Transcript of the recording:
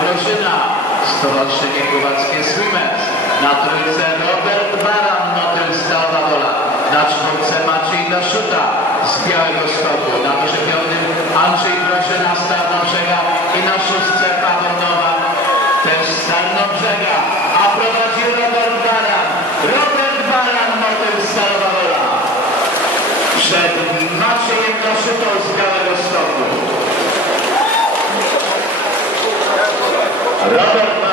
Grożyna, Stowarzyszenie Głowackie Swimmers. Na trójce Robert Baran, Motyl Stalowa Wola. Na czwórce Maciej Daszuta z Białegostoku. Na torze piątym Andrzej Grożyna z Tarnobrzega i na szóstce Paweł Nowak też z Tarnobrzega. A prowadzi Robert Baran. Robert Baran, Motyl Stalowa Wola. Przed Maciejem Daszutą z Białegostoku. Robert